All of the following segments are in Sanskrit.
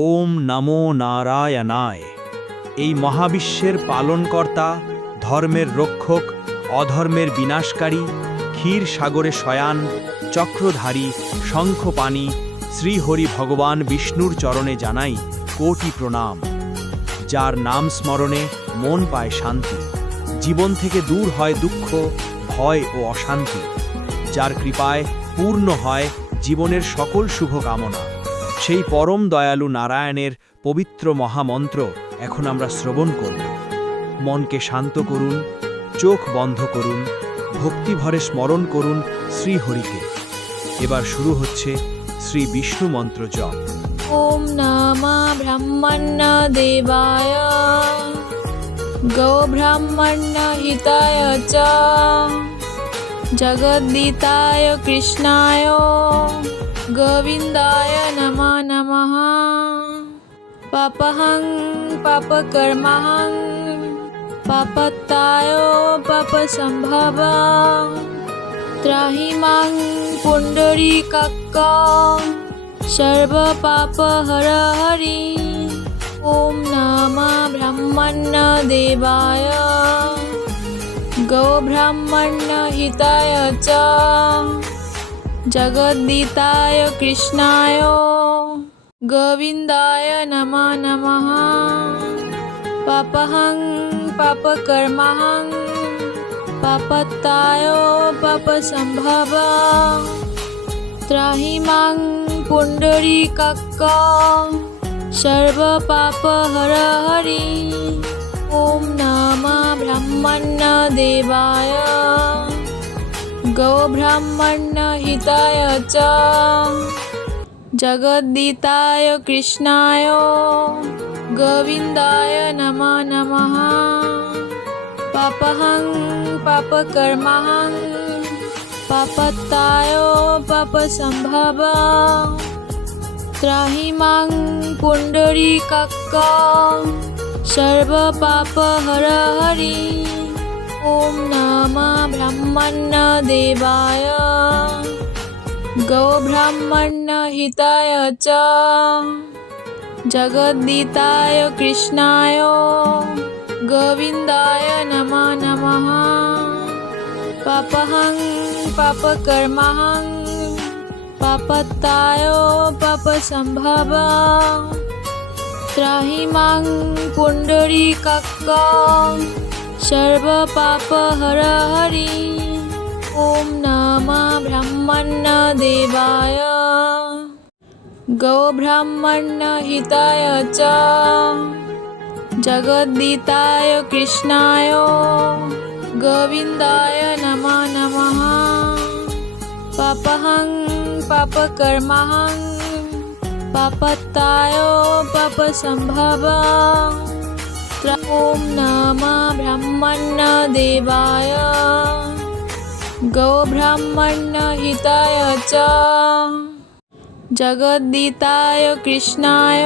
ওম নমো নারায়ণায়। এই মহাবিশ্বের পালনকর্তা, ধর্মের রক্ষক, অধর্মের বিনাশকারী, ক্ষীর সাগরে শয়ান, চক্রধারী, শঙ্খপাণি শ্রীহরি ভগবান বিষ্ণুর চরণে জানাই কোটি প্রণাম। যার নাম স্মরণে মন পায় শান্তি, জীবন থেকে দূর হয় দুঃখ, ভয় ও অশান্তি। যার কৃপায় পূর্ণ হয় জীবনের সকল শুভ কামনা। সেই পরম দয়ালু নারায়ণের পবিত্র মহামন্ত্র এখন আমরা শ্রবণ করব। মনকে শান্ত করুন, চোখ বন্ধ করুন, ভক্তিভরে স্মরণ করুন শ্রীহরিকে। এবার শুরু হচ্ছে শ্রী বিষ্ণু মন্ত্র জপ। ওম নমঃ ব্রহ্মণ্য দেবায় গো ব্রাহ্মণ্য হিতায় চ জগদ্দিতায় কৃষ্ণায় গোবিন্দায় নমো নমঃ। পাপহং পাপকর্মহং পাপত্তায় পাপসম্ভব ত্রাহি মাং পুণ্ডরীকাক্ষং सर्वपापहर हरि। ओम नमः ब्रह्मण्य देवाय गो ब्राह्मण्य हिताय च जगद्दिताय कृष्णाय गोविन्दाय नमो नमः। पापहं पापकर्महं पापत्ताय पापसम्भव त्राहि मां पुण्डरीकाक्षं सर्वपापहर हरि। ओम नमः ब्रह्मण्य देवाय गो ब्राह्मण्य हिताय च जगद्दिताय कृष्णाय गोविन्दाय नमो नमः। पापहं पापकर्महं पापत्ताय पापसम्भव त्राहि मां पुण्डरीकाक्षं सर्वपापहर हरि। ओम नमः ब्रह्मण्य देवाय गो ब्राह्मण्य हिताय च जगद्दिताय कृष्णाय गोविन्दाय नमो नमः। पापहं पापकर्महं पापत्ताय पापसम्भव त्राहि मां पुण्डरीकाक्षं सर्वपापहर हरि। ओम नमः ब्रह्मण्य देवाय गो ब्राह्मण्य हिताय च जगद्दिताय कृष्णाय गोविन्दाय नमो नमः। पापहं पापकर्महं पापत्ताय पापसम्भव ओम नमः ब्रह्मण्य देवाय गो ब्राह्मण्य हिताय च जगद्दिताय कृष्णाय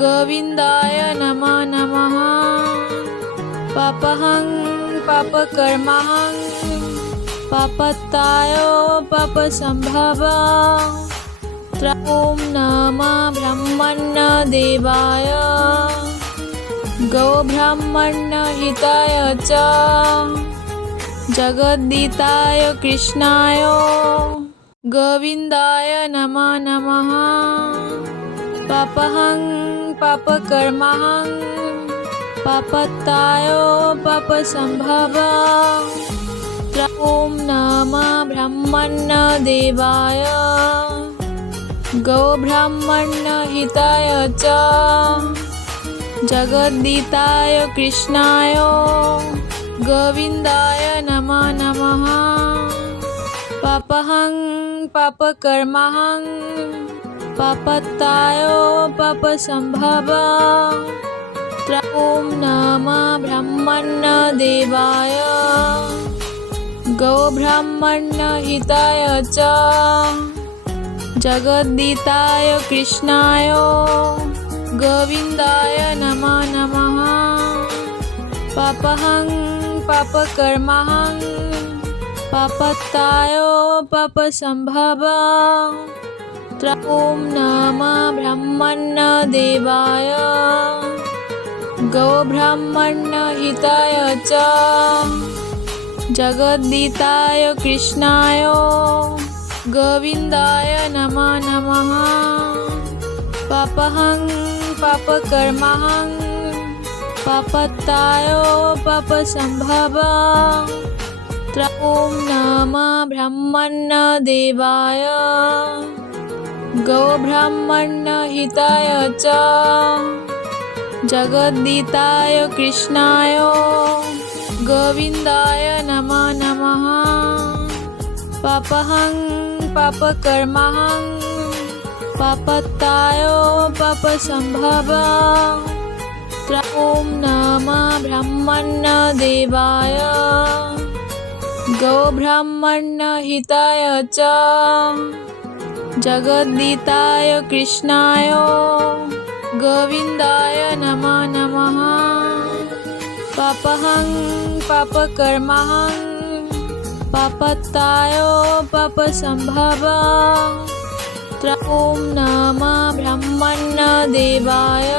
गोविन्दाय नमो नमः। पापहं पापकर्महं पापत्ताय पापसम्भव ओम नमः ब्रह्मण्य देवाय गो ब्राह्मण्य हिताय च जगद्दिताय कृष्णाय गोविन्दाय नमो नमः। पापहं पापकर्महं पापत्ताय पापसम्भव ओम नमः ब्रह्मण्य देवाय गो ब्राह्मण्य हिताय च जगद्दिताय कृष्णाय गोविन्दाय नमो नमः। पापहं पापकर्महं पापत्ताय पापसम्भव ओम नमः ब्रह्मण्य देवाय गो ब्राह्मण्य हिताय च जगद्दिताय कृष्णाय गोविन्दाय नमो नमः। पापहं पापकर्महं पापत्ताय पापसम्भव ॐ नमः ब्रह्मण्यदेवाय गोब्राह्मण्यहिताय च जगद्दिताय कृष्णाय गोविन्दाय नमो नमः। पापहं पापकर्महं पापत्ताय पापसम्भव ॐ नमः ब्रह्मण्यदेवाय गोब्राह्मण्यहिताय च जगद्दिताय कृष्णाय गोविन्दाय नमो नमः। पापहं पापकर्महं पापत्ताय पापसम्भव ॐ नमः ब्रह्मण्यदेवाय गोब्राह्मण्यहिताय च जगद्दिताय कृष्णाय गोविन्दाय नमो नमः। पापहं पापकर्महं पापत्ताय पापसम्भव ॐ नमः ब्रह्मण्यदेवाय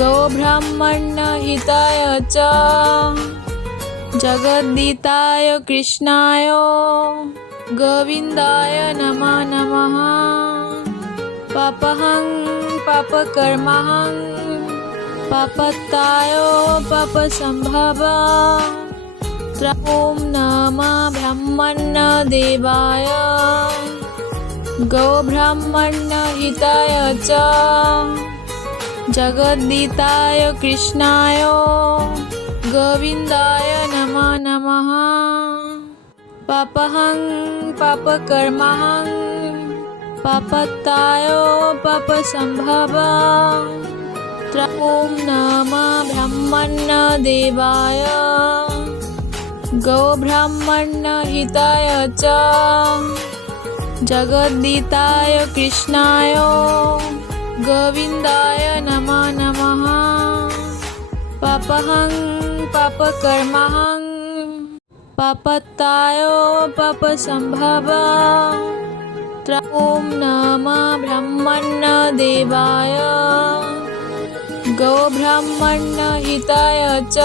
गोब्राह्मण्यहिताय च जगद्दिताय कृष्णाय गोविन्दाय नमो नमः। पापहं पापकर्महं पापत्ताय पापसम्भव ॐ नमः ब्रह्मण्यदेवाय गोब्राह्मण्यहिताय च जगद्दिताय कृष्णाय गोविन्दाय नमो नमः। पापहं पापकर्महं पापत्ताय पापसम्भव ॐ नमः ब्रह्मण्यदेवाय गोब्राह्मण्यहिताय च जगद्दिताय कृष्णाय गोविन्दाय नमो नमः। पापहं पापकर्महं पापत्ताय पापसम्भव ॐ नमः ब्रह्मण्यदेवाय गोब्राह्मण्यहिताय च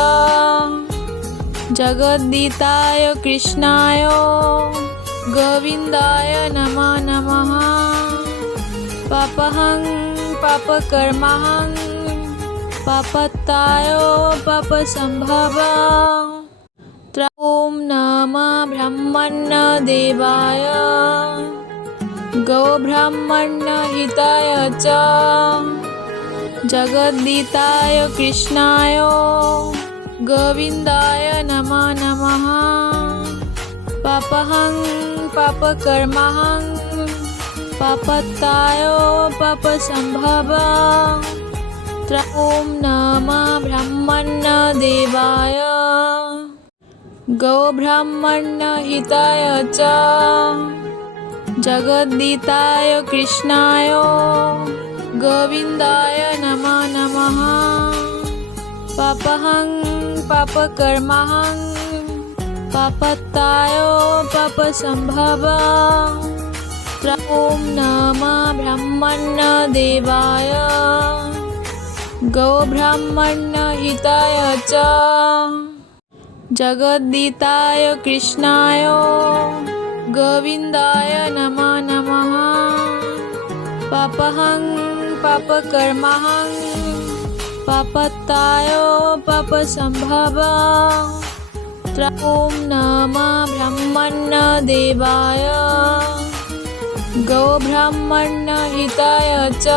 जगद्दिताय कृष्णाय गोविन्दाय नमो नमः। पापहं पापकर्महं पापत्ताय पापसम्भव ॐ नमः ब्रह्मण्यदेवाय गोब्राह्मण्यहिताय च जगद्दिताय कृष्णाय गोविन्दाय नमो नमः। पापहं पापकर्महं पापत्ताय पापसम्भव ॐ नमः ब्रह्मण्यदेवाय गोब्राह्मण्यहिताय च जगद्दिताय कृष्णाय गोविन्दाय नमो नमः। पापहं पापकर्महं पापत्ताय पापसम्भव ॐ नमः ब्रह्मण्यदेवाय गोब्राह्मण्यहिताय च जगद्दिताय कृष्णाय गोविन्दाय नमो नमः। पापहं पापकर्महं पापत्ताय पापसम्भव ॐ नमः ब्रह्मण्यदेवाय गोब्राह्मण्यहिताय च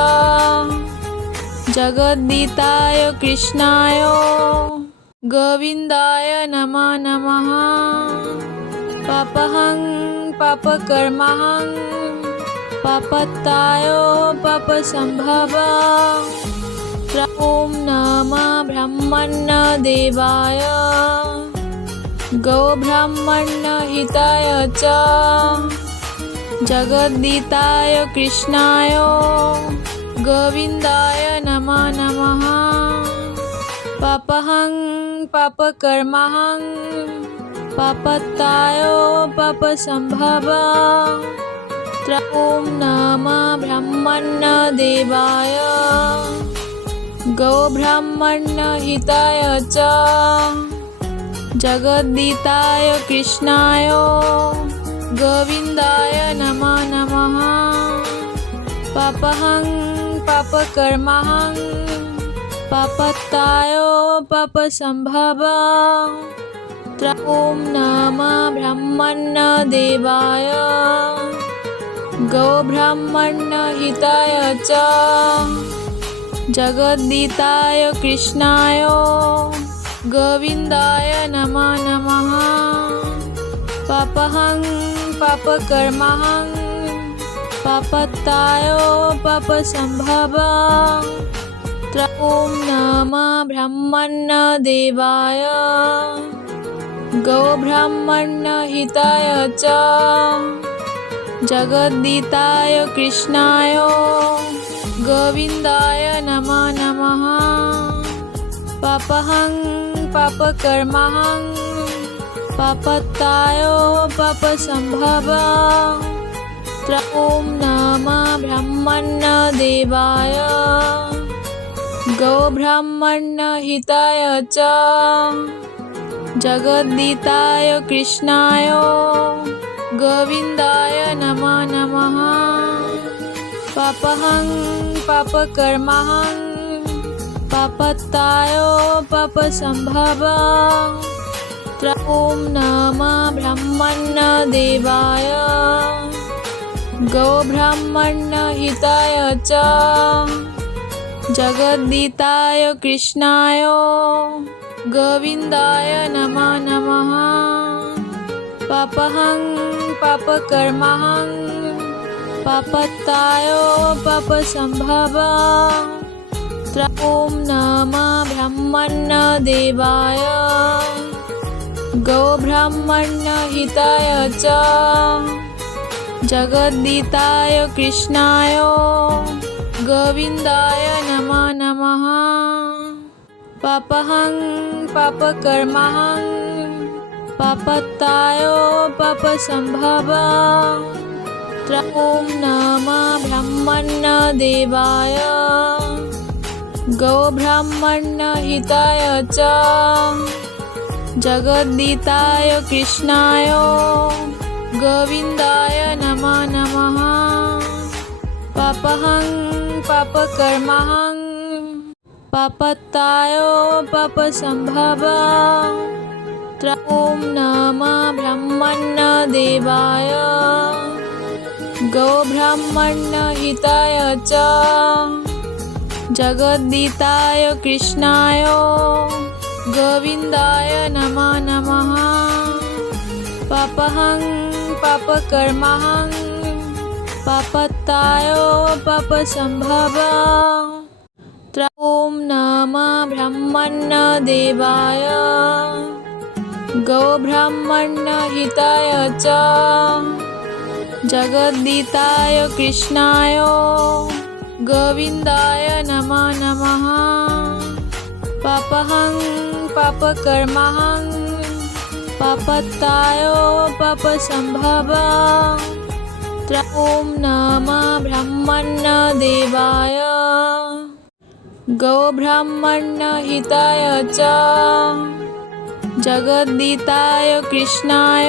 जगद्दिताय कृष्णाय गोविन्दाय नमो नमः। पापहं पापकर्महं पापत्ताय पापसम्भव ॐ नमः ब्रह्मण्यदेवाय गोब्राह्मण्यहिताय च जगद्दिताय कृष्णाय गोविन्दाय नमो नमः। पापहं पापकर्महं पापत्ताय पापसम्भव ॐ नमः ब्रह्मण्यदेवाय गोब्राह्मण्यहिताय च जगद्दिताय कृष्णाय गोविन्दाय नमो नमः। पापहं पापकर्महं पापत्ताय पापसम्भव ॐ नमः ब्रह्मण्यदेवाय गोब्राह्मण्यहिताय च जगद्दिताय कृष्णाय गोविन्दाय नमो नमः। पापहं पापकर्महं पापत्ताय पापसम्भव ॐ नमः ब्रह्मण्यदेवाय गोब्राह्मण्यहिताय च जगद्दिताय कृष्णाय गोविन्दाय नमो नमः। पापहं पापकर्महं पापत्ताय पापसम्भव ॐ नमः ब्रह्मण्यदेवाय गोब्राह्मण्यहिताय च जगद्दिताय कृष्णाय गोविन्दाय नमो नमः। पापहं पापकर्महं पापत्ताय पापसम्भव ॐ नमः ब्रह्मण्यदेवाय गोब्राह्मण्यहिताय च जगद्दिताय कृष्णाय गोविन्दाय नमो नमः। पापहं पापकर्महं पापत्ताय पापसम्भव ॐ नमः ब्रह्मण्यदेवाय गोब्राह्मण्यहिताय च जगद्दिताय कृष्णाय गोविन्दाय नमो नमः। पापहं पापकर्महं पापत्ताय पापसम्भव ॐ नमः ब्रह्मण्यदेवाय गोब्राह्मण्यहिताय च जगद्दिताय कृष्णाय गोविन्दाय नमो नमः। पापहं पापकर्महं पापत्ताय पापसम्भव ॐ नमः ब्रह्मण्यदेवाय गोब्राह्मण्यहिताय च जगद्दिताय कृष्णाय गोविन्दाय नमो नमः। पापहं पापकर्महं पापत्ताय पापसम्भव ॐ नमः ब्रह्मण्यदेवाय गोब्राह्मण्यहिताय च जगद्दिताय कृष्णाय गोविन्दाय नमो नमः। पापहं पापकर्महं पापत्ताय पापसम्भव ॐ नमः ब्रह्मण्यदेवाय गोब्राह्मण्यहिताय च जगद्दिताय कृष्णाय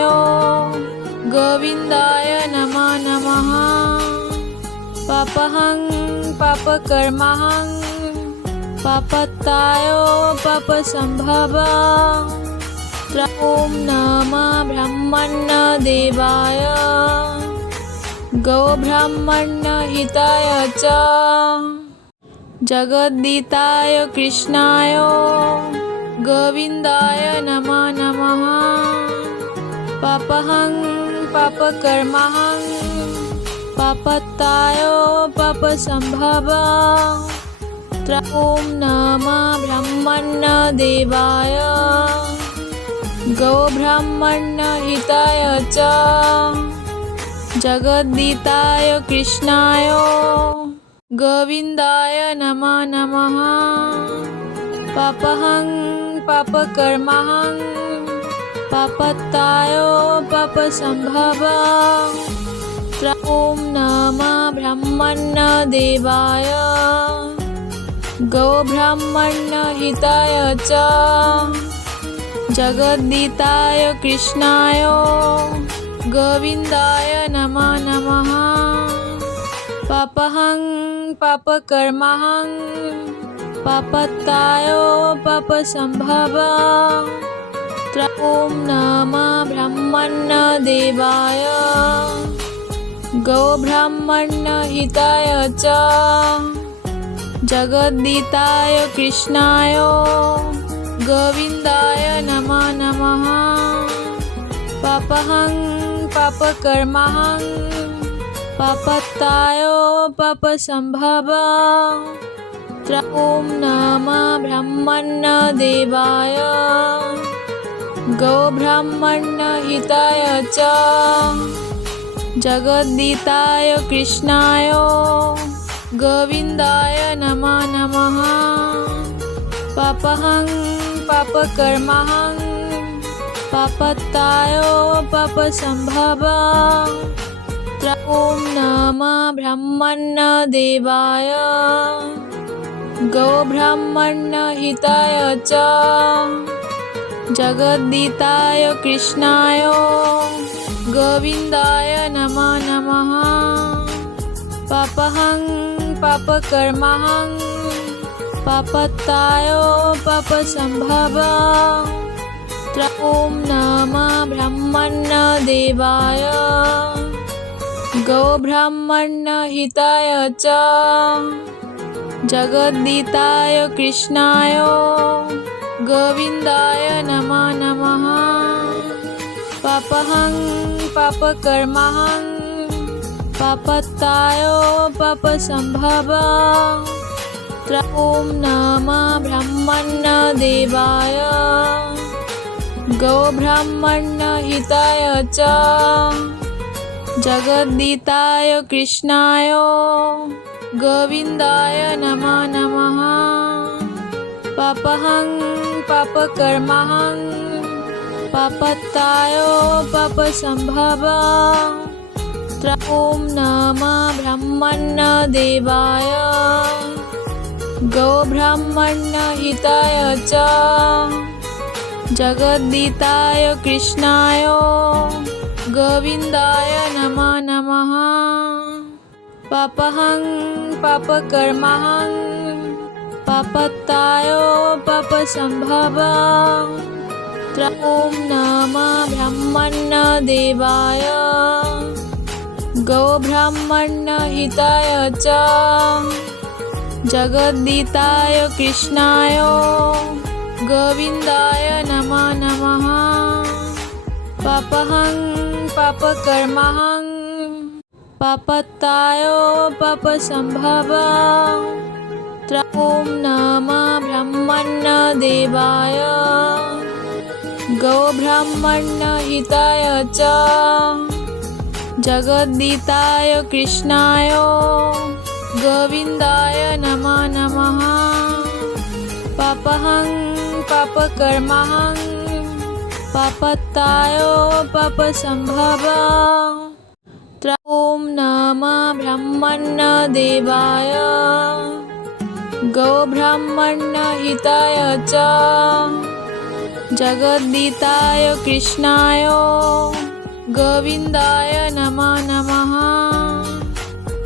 गोविन्दाय नमो नमः। पापहं पापकर्महं पापत्ताय पापसम्भव ॐ नमः ब्रह्मण्यदेवाय गोब्राह्मण्यहिताय च जगद्दिताय कृष्णाय गोविन्दाय नमो नमः। पापहं पापकर्महं पापत्ताय पापसम्भव ॐ नमः ब्रह्मण्यदेवाय गोब्राह्मण्यहिताय च जगद्दिताय कृष्णाय गोविन्दाय नमो नमः। पापहं पापकर्महं पापत्ताय पापसम्भव ॐ ॐ नमः ब्रह्मण्यदेवाय गोब्राह्मण्यहिताय च जगद्दिताय कृष्णाय गोविन्दाय नमो नमः। पापहं पापकर्महं पापत्ताय पापसम्भव ॐ नमः ब्रह्मण्यदेवाय गोब्राह्मण्यहिताय च जगद्दिताय कृष्णाय गोविन्दाय नमो नमः। पापहं पापकर्महं पापत्ताय पापसम्भव ॐ नमः ब्रह्मण्यदेवाय गोब्राह्मण्यहिताय च जगद्दिताय कृष्णाय गोविन्दाय नमो नमः। पापहं पापकर्महं पापत्ताय पापसम्भव ॐ नमः ब्रह्मण्यदेवाय गोब्राह्मण्यहिताय च जगद्दिताय कृष्णाय गोविन्दाय नमो नमः। पापहं पापकर्महं पापत्ताय पापसम्भव ॐ नमः ब्रह्मण्यदेवाय गोब्राह्मण्यहिताय च जगद्दिताय कृष्णाय गोविन्दाय नमो नमः। पापहं पापकर्महं पापत्ताय पापसम्भव ॐ नमः ब्रह्मण्यदेवाय गोब्राह्मण्यहिताय च जगद्दिताय कृष्णाय गोविन्दाय नमो नमः। पापहं पापकर्महं पापत्ताय पापसम्भव ॐ नमः ब्रह्मण्यदेवाय गोब्राह्मण्यहिताय च जगद्दिताय कृष्णाय गोविन्दाय नमो नमः। पापहं पापकर्महं पापत्ताय पापसम्भव ॐ नमः ब्रह्मण्यदेवाय गोब्राह्मण्यहिताय च जगद्दिताय कृष्णाय गोविन्दाय नमो नमः। पापहं पापकर्महं पापत्ताय पापसम्भव ॐ नमः ब्रह्मण्यदेवाय गोब्राह्मण्यहिताय च जगद्दिताय कृष्णाय गोविन्दाय नमो नमः। पापहं पापकर्महं पापत्ताय पापसम्भव ॐ नमः ब्रह्मण्यदेवाय गोब्राह्मण्यहिताय च जगद्दिताय कृष्णाय गोविन्दाय नमो नमः।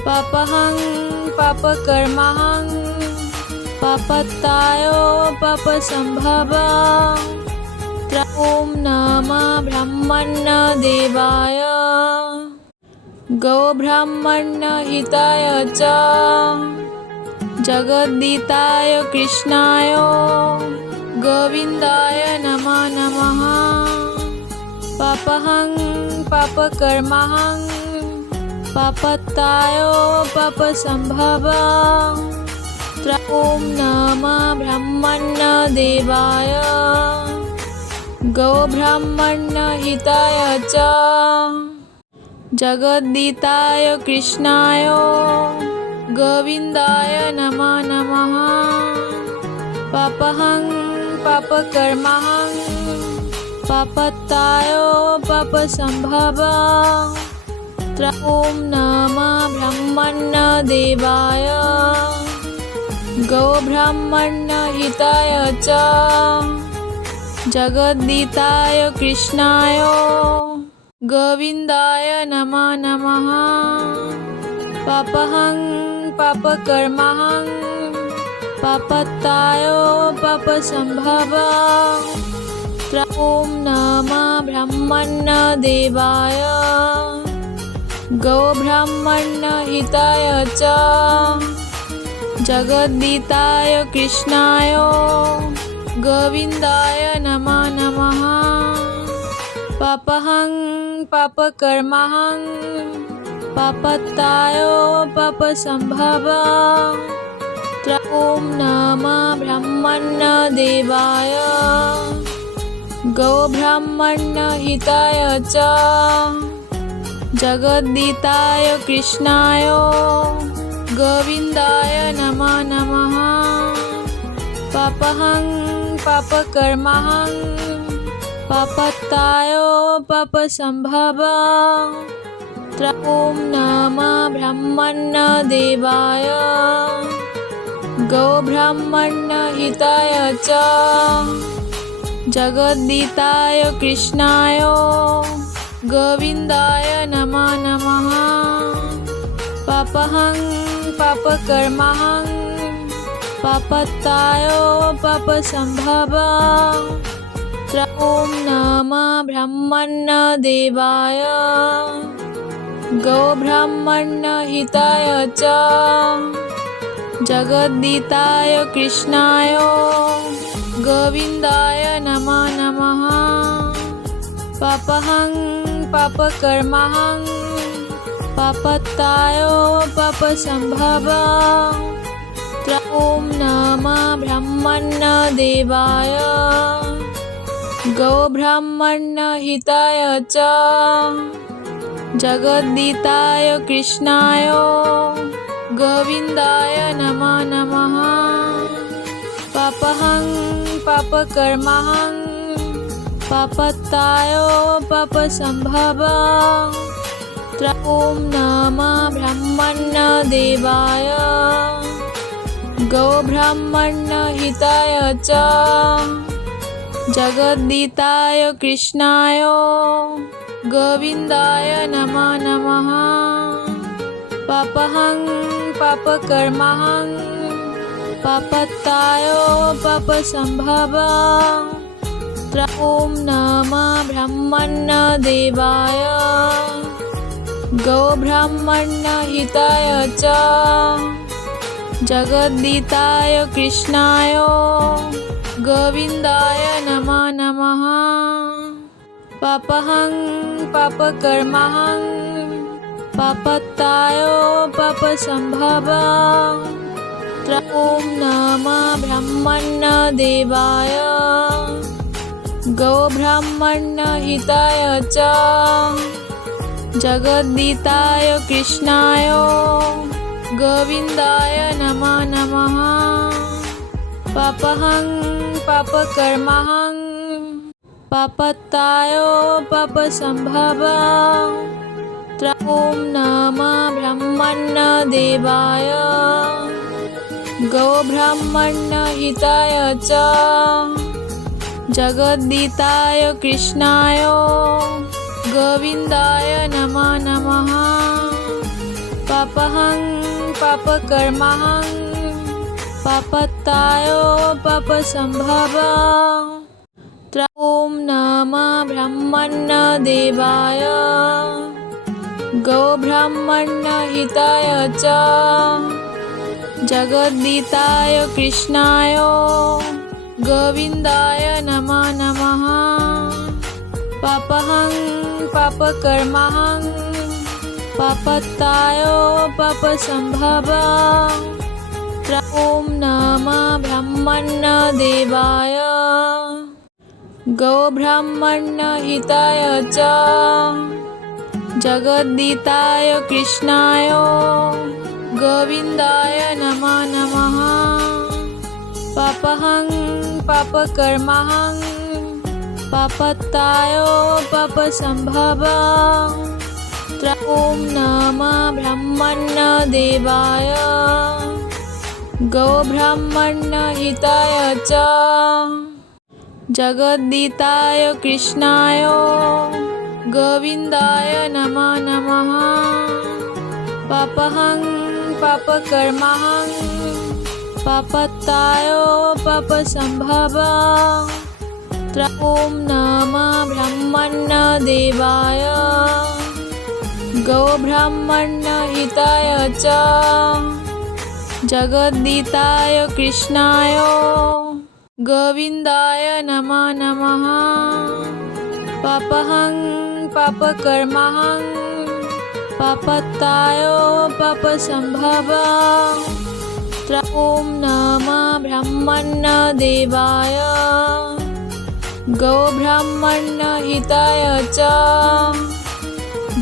पापहं पापकर्महं पापत्ताय पापसम्भव ॐ नमः ब्रह्मण्यदेवाय गोब्राह्मण्यहिताय च जगद्दिताय कृष्णाय गोविन्दाय नमो नमः। पापहं पापकर्महं पापत्ताय पापसम्भव ॐ नमः ब्रह्मण्यदेवाय गोब्राह्मण्यहिताय च जगद्दिताय कृष्णाय गोविन्दाय नमो नमः। पापहं पापकर्महं पापत्ताय पापसम्भव ॐ ॐ नमः ब्रह्मण्यदेवाय गोब्राह्मण्यहिताय च जगद्दिताय कृष्णाय गोविन्दाय नमो नमः। पापहं पापकर्महं पापत्ताय पापसम्भव ॐ नमः ब्रह्मण्यदेवाय गोब्राह्मण्यहिताय च जगद्दिताय कृष्णाय गोविन्दाय नमो नमः। पापहं पापकर्महं पापत्ताय पापसम्भव ॐ नमः ब्रह्मण्यदेवाय गोब्राह्मण्यहिताय च जगद्दिताय कृष्णाय गोविन्दाय नमो नमः। पापहं पापकर्महं पापत्ताय पापसम्भव ॐ नमः ब्रह्मण्यदेवाय गोब्राह्मण्यहिताय च जगद्दिताय कृष्णाय गोविन्दाय नमो नमः। पापहं पापकर्महं पापत्ताय पापसम्भव ॐ नमः ब्रह्मण्यदेवाय गोब्राह्मण्यहिताय च जगद्दिताय कृष्णाय गोविन्दाय नमो नमः। पापहं पापकर्महं पापत्ताय पापसम्भव ॐ नमः ब्रह्मण्यदेवाय गोब्राह्मण्यहिताय च जगद्दिताय कृष्णाय गोविन्दाय नमो नमः। पापहं पापकर्महं पापत्ताय पापसम्भव ॐ नमः ब्रह्मण्यदेवाय गोब्राह्मण्यहिताय च जगद्दिताय कृष्णाय गोविन्दाय नमो नमः। पापहं पापकर्महं पापत्ताय पापसम्भव ॐ नमः ब्रह्मण्यदेवाय गोब्राह्मण्यहिताय च जगद्दिताय कृष्णाय गोविन्दाय नमो नमः। पापहं पापकर्महं पापत्ताय पापसम्भव ॐ नमः ब्रह्मण्यदेवाय गोब्राह्मण्यहिताय च जगद्दिताय कृष्णाय गोविन्दाय नमो नमः। पापहं पापकर्महं पापत्ताय पापसम्भव ॐ नमः ब्रह्मण्यदेवाय गोब्राह्मण्यहिताय च जगद्दिताय कृष्णाय गोविन्दाय नमो नमः। पापहं पापकर्महं पापत्ताय पापसम्भव ॐ नमः ब्रह्मण्यदेवाय गोब्राह्मण्यहिताय च जगद्दिताय कृष्णाय गोविन्दाय नमो नमः। पापहं पापकर्महं पापत्ताय पापसम्भव ॐ नमः ब्रह्मण्यदेवाय गोब्राह्मण्यहिताय च जगद्दिताय कृष्णाय गोविन्दाय नमो नमः। पापहं पापकर्महं पापत्ताय पापसम्भव ॐ नमः ब्रह्मण्यदेवाय गोब्राह्मण्यहिताय च जगद्दिताय कृष्णाय गोविन्दाय नमो नमः। पापहं पापकर्महं पापत्ताय पापसम्भव ॐ नमः ब्रह्मण्यदेवाय गोब्राह्मण्यहिताय च जगद्दिताय कृष्णाय गोविन्दाय नमो नमः। पापहं पापकर्महं पापत्ताय पापसम्भव ॐ नमः ब्रह्मण्यदेवाय गोब्राह्मण्यहिताय च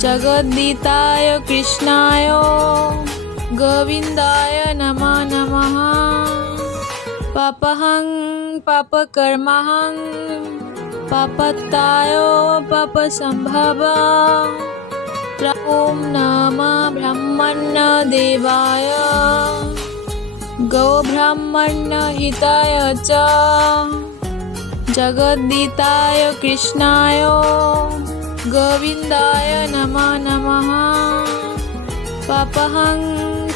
जगद्दिताय कृष्णाय गोविन्दाय नमो नमः। पापहं पापकर्महं पापत्ताय पापसम्भव ॐ नमः ब्रह्मण्यदेवाय गोब्राह्मण्यहिताय च जगद्दिताय कृष्णाय गोविन्दाय नमो नमः। पापहं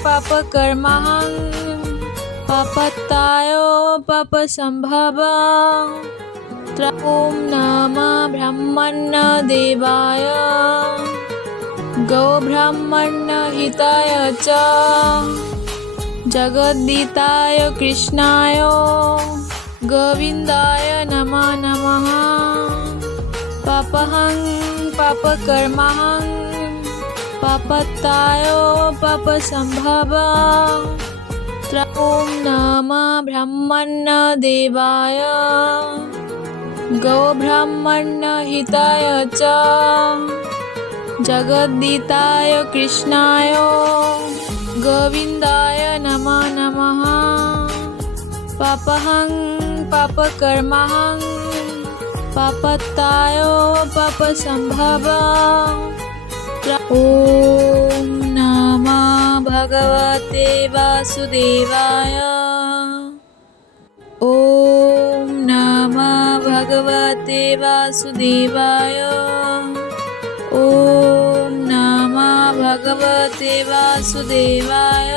पापकर्महं पापत्ताय पापसम्भव ॐ नमः ब्रह्मण्यदेवाय गोब्राह्मण्यहिताय च जगद्दिताय कृष्णाय गोविन्दाय नमो नमः। पापहं पापकर्महं पापत्ताय पापसम्भव ॐ नमः ब्रह्मण्यदेवाय गोब्राह्मण्यहिताय च जगद्दिताय कृष्णाय गोविन्दाय नमो नमः। पापहं पापकर्महं पापत्ताय पापसम्भव ॐ नमः भगवते वासुदेवाय ॐ नमः भगवते वासुदेवाय ॐ नमः भगवते वासुदेवाय।